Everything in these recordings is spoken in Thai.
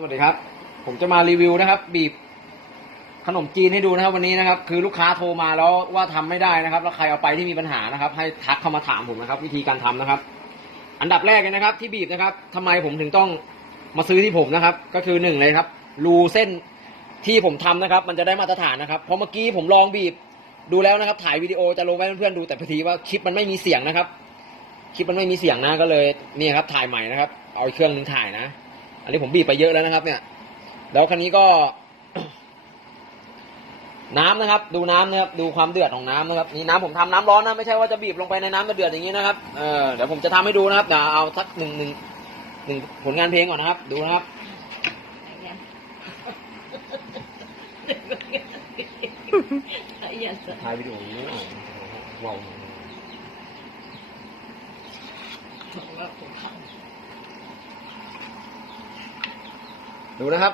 สวัสดีครับ ผมจะมารีวิวนะครับ บีบขนมจีนให้ดูนะครับ วันนี้นะครับ คือลูกค้าโทรมาแล้วว่าทำไม่ได้นะครับ แล้วใครเอาไปที่มีปัญหานะครับ ให้ทักเข้ามาถามผมนะครับ วิธีการทำนะครับ อันดับแรกเลยนะครับ ที่บีบนะครับทำไมผมถึงต้องมาซื้อที่ผมนะครับ ก็คือหนึ่งเลยครับรูเส้นที่ผมทำนะครับ มันจะได้มาตรฐานนะครับเพราะเมื่อกี้ผมลองบีบดูแล้วนะครับ ถ่ายวิดีโอจะลงไว้ให้เพื่อนๆดูแต่พอดีว่าคลิปมันไม่มีเสียงนะครับ คลิปมันไม่มีเสียงนะก็เลยนี่ครับถ่ายใหม่นะครับ เอาเครื่องนึงถ่ายนะ อันนี้ผมบีบไปเยอะแล้วนะครับ เนี่ย แล้วคันนี้ก็ น้ำนะครับ ดูน้ำนะครับ ดูความเดือดของน้ำนะครับ นี่น้ำผมทำน้ำร้อนนะ ไม่ใช่ว่าจะบีบลงไปในน้ำมาเดือดอย่างนี้นะครับ เออ เดี๋ยวผมจะทำให้ดูนะครับ เดี๋ยวเอาสักหนึ่งหนึ่งหนึ่งผลงานเพลงก่อนนะครับ ดูนะครับถ่ายวิดีโอนี้ว้าว ดูนะครับ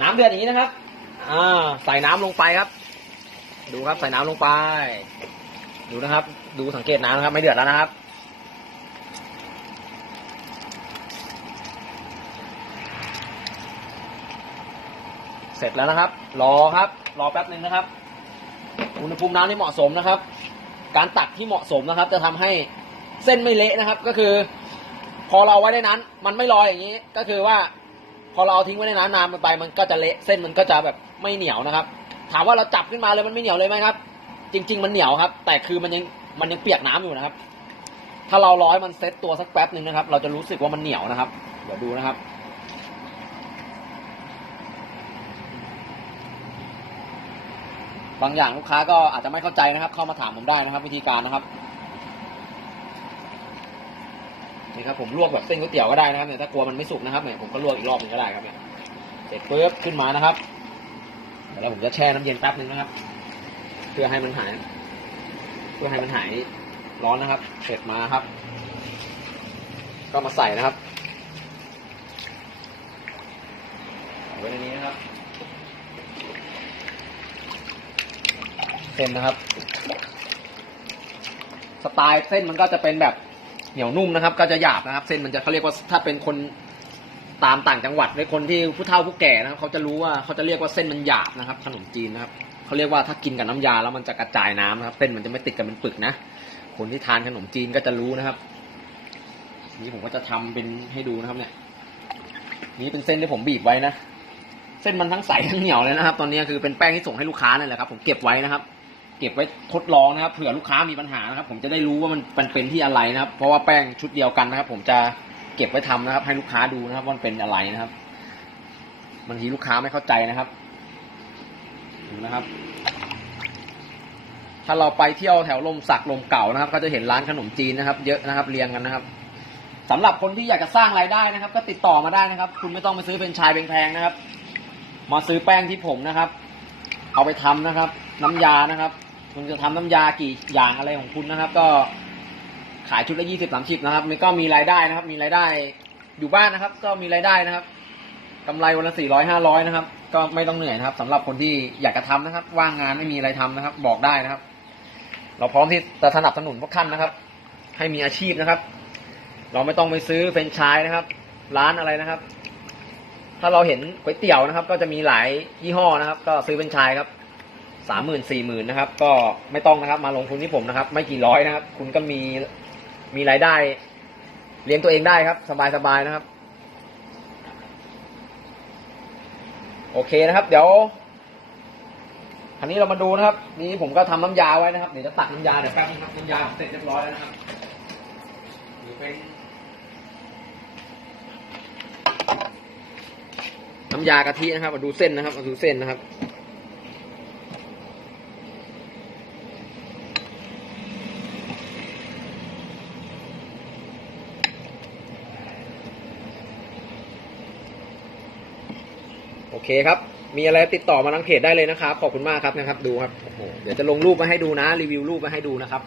น้ำเดือดอย่างนี้นะครับ อ่า ใส่น้ำลงไปครับ ดูครับใส่น้ำลงไป ดูนะครับ ดูสังเกตน้ำนะครับ ไม่เดือดแล้วนะครับ เสร็จแล้วนะครับ รอครับ รอแป๊บหนึ่งนะครับ อุณหภูมิน้ำที่เหมาะสมนะครับ การตักที่เหมาะสมนะครับ จะทำให้เส้นไม่เละนะครับ ก็คือ พอเราเอาไว้นั้น มันไม่ลอยอย่างนี้ ก็คือว่า พอเราเอาทิ้งไว้ในน้ำนานมันไปมันก็จะเละเส้นมันก็จะแบบไม่เหนียวนะครับ ถามว่าเราจับขึ้นมาเลยมันไม่เหนียวเลยไหมครับ จริง ๆ มันเหนียวครับ แต่คือมันยังมันยังเปียกน้ำอยู่นะครับ ถ้าเราร้อยมันเซ็ตตัวสักแป๊บหนึ่งนะครับ เราจะรู้สึกว่ามันเหนียวนะครับ เดี๋ยวดูนะครับบางอย่างลูกค้าก็อาจจะไม่เข้าใจนะครับ เข้ามาถามผมได้นะครับ วิธีการนะครับ นี่ครับผมลวกแบบเส้นก๋วยเตี๋ยวก็ได้นะครับเนี่ยถ้ากลัวมันไม่สุกนะครับเนี่ยผมก็ลวกอีกรอบหนึงก็ได้ครับเนี่ยเสร็จปุ๊บขึ้นมานะครับเดี๋ยวผมจะแช่น้ำเย็นแป๊บหนึ่งนะครับ เพื่อให้มันหาย เพื่อให้มันหายร้อนนะครับ เสร็จมาครับ ก็มาใส่นะครับเอาไว้ในนี้นะครับเส้นนะครับ สไตล์เส้นมันก็จะเป็นแบบ เหนียวนุ่มนะครับ ก็จะหยาบนะครับ เส้นมันจะเขาเรียกว่าถ้าเป็นคนตามต่างจังหวัดหรือคนที่ผู้เฒ่าผู้แก่นะครับ เขาจะรู้ว่าเขาจะเรียกว่าเส้นมันหยาบนะครับ ขนมจีนนะครับเขาเรียกว่าถ้ากินกับน้ำยาแล้วมันจะกระจายน้ำนะครับ เส้นมันจะไม่ติดกันเป็นปึกนะคนที่ทานขนมจีนก็จะรู้นะครับ นี่ผมก็จะทำเป็นให้ดูนะครับ เนี่ย นี่เป็นเส้นที่ผมบีบไว้นะเส้นมันทั้งใสทั้งเหนียวเลยนะครับ ตอนนี้คือเป็นแป้งที่ส่งให้ลูกค้านั่นแหละครับ ผมเก็บไว้นะครับ เก็บไว้ทดลองนะครับเผื่อลูกค้ามีปัญหานะครับ ผมจะได้รู้ว่ามันมันเป็นที่อะไรนะครับ เพราะว่าแป้งชุดเดียวกันนะครับ ผมจะเก็บไว้ทำนะครับ ให้ลูกค้าดูนะครับว่ามันเป็นอะไรนะครับบางทีลูกค้าไม่เข้าใจนะครับดูนะครับ ถ้าเราไปเที่ยวแถวลมสักลมเก่านะครับ ก็จะเห็นร้านขนมจีนนะครับ เยอะนะครับ เรียงกันนะครับสำหรับคนที่อยากจะสร้างรายได้นะครับ ก็ติดต่อมาได้นะครับ คุณไม่ต้องไปซื้อเป็นชายแพงๆนะครับ มาซื้อแป้งที่ผมนะครับ เอาไปทำนะครับ น้ำยานะครับ คุณจะทำน้ำยากี่อย่างอะไรของคุณนะครับ ก็ขายชุดละยี่สิบสามสิบนะครับมันก็มีรายได้นะครับ มีรายได้อยู่บ้านนะครับ ก็มีรายได้นะครับกำไรวันละสี่ร้อยห้าร้อยนะครับ ก็ไม่ต้องเหนื่อยนะครับสำหรับคนที่อยากจะทำนะครับ ว่างงานไม่มีอะไรทำนะครับ บอกได้นะครับ เราพร้อมที่จะสนับสนุนพวกท่านนะครับ ให้มีอาชีพนะครับ เราไม่ต้องไปซื้อเฟรนไชส์นะครับ ร้านอะไรนะครับ ถ้าเราเห็นก๋วยเตี๋ยวนะครับ ก็จะมีหลายยี่ห้อนะครับ ก็ซื้อเป็นไชายครับ สามหมื่นสี่หมื่นนะครับ ก็ไม่ต้องนะครับ มาลงทุนที่ผมนะครับ ไม่กี่ร้อยนะครับ คุณก็มีมีรายได้ เลี้ยงตัวเองได้ครับ สบายสบายนะครับ โอเคนะครับ เดี๋ยวอันนี้เรามาดูนะครับ นี่ผมก็ทำน้ำยาไว้นะครับเดี๋ยวจะตักน้ำยาเดี๋ยวแป๊บนึงครับน้ำยาเสร็จเรียบร้อยแล้วนะครับนี่เป็นน้ำยากะทินะครับมาดูเส้นนะครับมาดูเส้นนะครับ เคครับ มีอะไรติดต่อมาทางเพจได้เลยนะครับ ขอบคุณมากครับนะครับ ดูครับ โอ้โห เดี๋ยวจะลงรูปมาให้ดูนะ รีวิวรูปมาให้ดูนะครับ